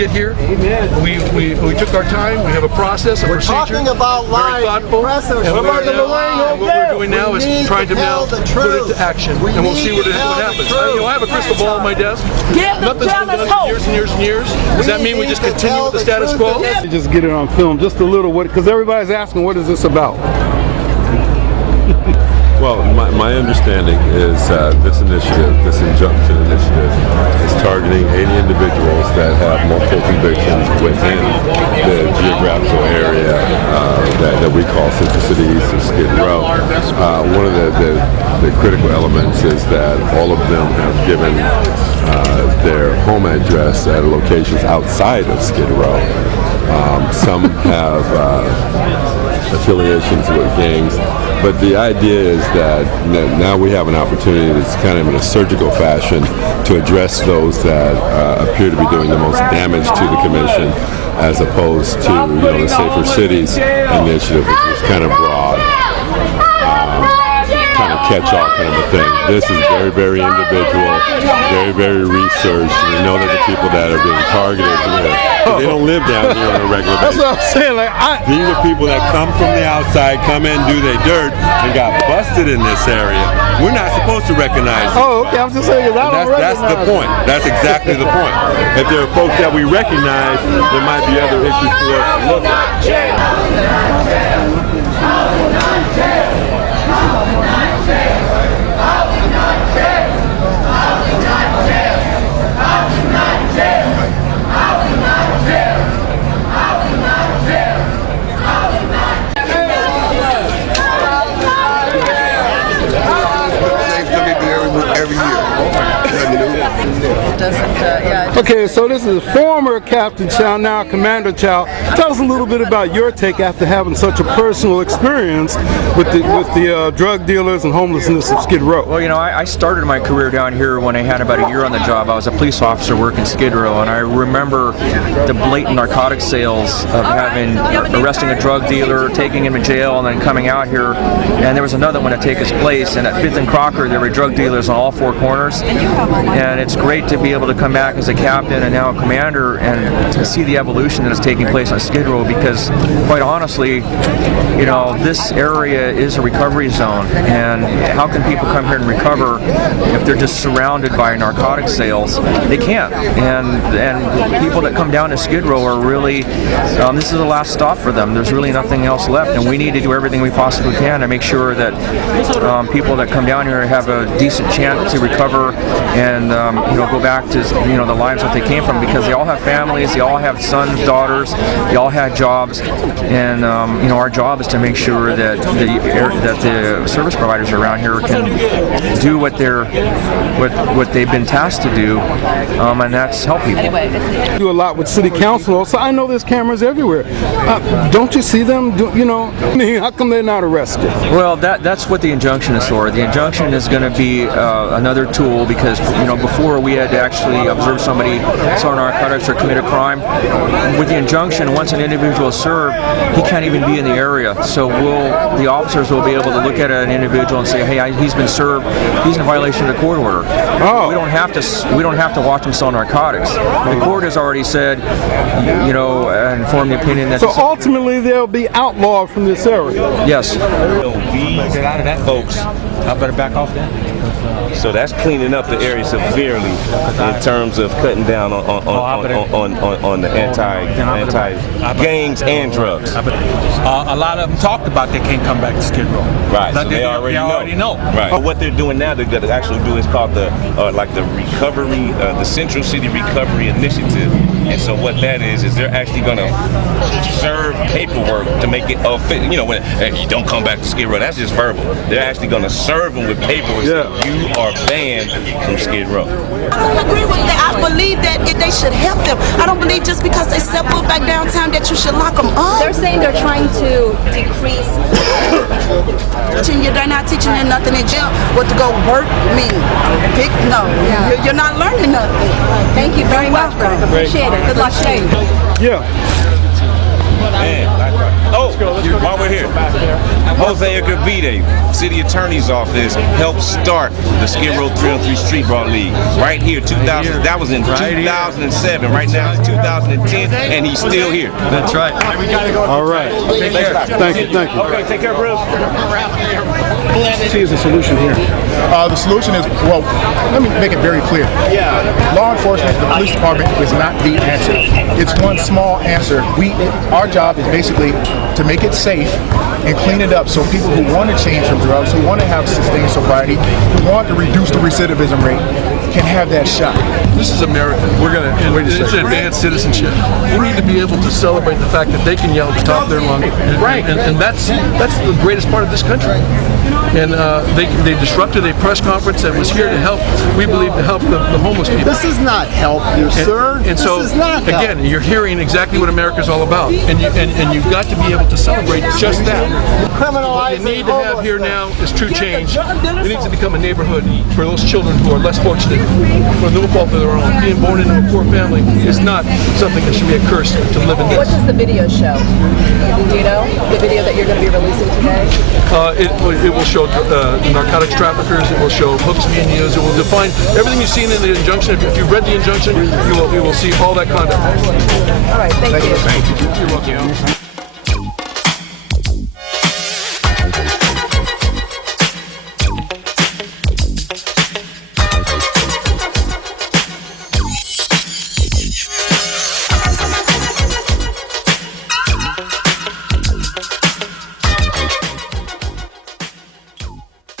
get here. We took our time. We have a process, a procedure. We're talking about very thoughtful. And what we're doing now is trying to now put it to action, and we'll see what happens. I have a crystal ball on my desk. Nothing's been done for years and years and years. Does that mean we just continue with the status quo? Just get it on film, just a little, because everybody's asking, what is this about? Well, my understanding is this initiative, this injunction initiative, is targeting 80 individuals that have multiple convictions within the geographical area that we call Central City East and Skid Row. One of the critical elements is that all of them have given their home address at locations outside of Skid Row. Some have affiliations with gangs. But the idea is that now we have an opportunity that's kind of in a surgical fashion to address those that appear to be doing the most damage to the commission, as opposed to the Safer Cities initiative, which is kind of broad, kind of catch-all kind of a thing. This is very, very individual, very, very researched. We know that the people that are being targeted here, they don't live down here on a regular basis. That's what I'm saying. These are people that come from the outside, come in, do their dirt, and got busted in this area. We're not supposed to recognize them. Oh, okay. I'm just saying, that's the point. That's exactly the point. If there are folks that we recognize, there might be other issues for us to look at. Okay, so this is former Captain Chow, now Commander Chow. Tell us a little bit about your take after having such a personal experience with the drug dealers and homelessness of Skid Row. Well, I started my career down here when I had about a year on the job. I was a police officer working Skid Row, and I remember the blatant narcotic sales of arresting a drug dealer, taking him to jail, and then coming out here. And there was another one to take his place. And at 5th and Crocker, there were drug dealers on all four corners. And it's great to be able to come back as a captain and now a commander and to see the evolution that is taking place on Skid Row, because quite honestly, this area is a recovery zone, and how can people come here and recover if they're just surrounded by narcotic sales? They can't. And people that come down to Skid Row are really, this is the last stop for them. There's really nothing else left, and we need to do everything we possibly can to make sure that people that come down here have a decent chance to recover and go back to the lives that they came from, because they all have families, they all have sons, daughters, they all had jobs, and our job is to make sure that the service providers around here can do what they've been tasked to do, and that's help people. Do a lot with city council, so I know there's cameras everywhere. Don't you see them? How come they're not arrested? Well, that's what the injunction is for. The injunction is going to be another tool, because before we had to actually observe somebody sell narcotics or commit a crime. With the injunction, once an individual is served, he can't even be in the area. So the officers will be able to look at an individual and say, hey, he's been served. He's in violation of the court order. Oh. We don't have to watch him sell narcotics. The court has already said, and formed the opinion that. So ultimately, they'll be outlawed from this area. Yes. Folks, I better back off then. So that's cleaning up the area severely in terms of cutting down on the anti gangs and drugs. A lot of them talked about they can't come back to Skid Row. Right, so they already know. Right. But what they're doing now, they're going to actually do is called the recovery, the Central City Recovery Initiative. And so what that is they're actually going to serve paperwork to make it official. When you don't come back to Skid Row, that's just verbal. They're actually going to serve them with paperwork. Yeah. You are banned from Skid Row. I don't agree with that. I believe that they should help them. I don't believe just because they step foot back downtown that you should lock them up. They're saying they're trying to decrease. They're not teaching you nothing in jail. What to go work mean? You're not learning nothing. Thank you very much, bro. Appreciate it. Good luck to you. Yeah. Man, while we're here, Jose Acavide, City Attorney's Office, helped start the Skid Row 303 Street Brawl League. Right here, 2000. That was in 2007. Right now it's 2010, and he's still here. That's right. All right. Take care. Thank you. Thank you. Okay, take care, Bruce. See, is the solution here? The solution is, well, let me make it very clear. Law enforcement, the police department is not the answer. It's one small answer. Our job is basically to make it safe and clean it up so people who want to change from drugs, who want to have sustained sobriety, who want to reduce the recidivism rate, can have that shot. This is America. We're gonna. It's advanced citizenship. We need to be able to celebrate the fact that they can yell at the top of their lungs, and that's the greatest part of this country. And they disrupted a press conference that was here to help. We believe to help the homeless people. This is not help, sir. And so this is not help. Again, you're hearing exactly what America's all about, and you've got to be able to celebrate just that. What you need to have here now is true change. It needs to become a neighborhood for those children who are less fortunate, for no fault of their own. Being born into a poor family is not something that should be a curse to live in this. What does the video show? Do you know the video that you're going to be releasing today? It will show narcotics traffickers. It will show hooks being used. It will define everything you've seen in the injunction. If you've read the injunction, you will see all that conduct. All right, thank you. You're welcome.